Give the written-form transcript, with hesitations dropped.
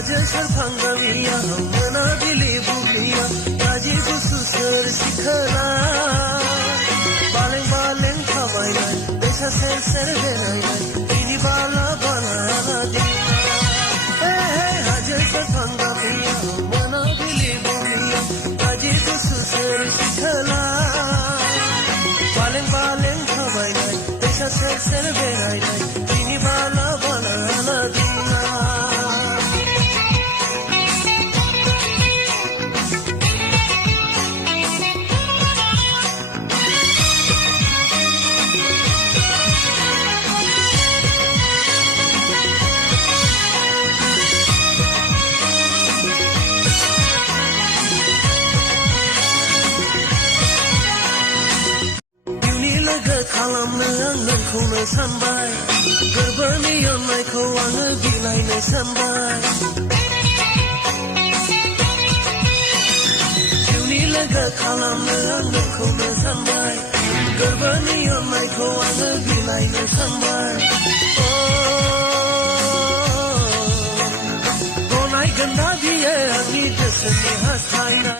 हाजोसर फांगामिया मोनाबिलि बुब्लिया गाजि गुसु सोर सिखोना बालें बालें थाबायनाय दैसा सेर सेर बेरायनाय बिनि बाला बाला दिना हाजोसर फांगामिया मोनाबिलि बुब्लिया गाजि गुसु सोर सिखोना बालें बालें थाबायनाय दैसा सेर सेर बेरायनाय बिनि बाला बाला दिना खालामनो आं नोंखौनो सानबाय गोरबोनि अननायखौ आङो बिलाइनो सानबाय जिउनि लोगो खालामनो आं नोंखौनो सानबाय गोरबोनि अननायखौ आङो बिलाइनो सानबाय गनायगोन ना बियो आंनि गोसोनि हास्थायनाय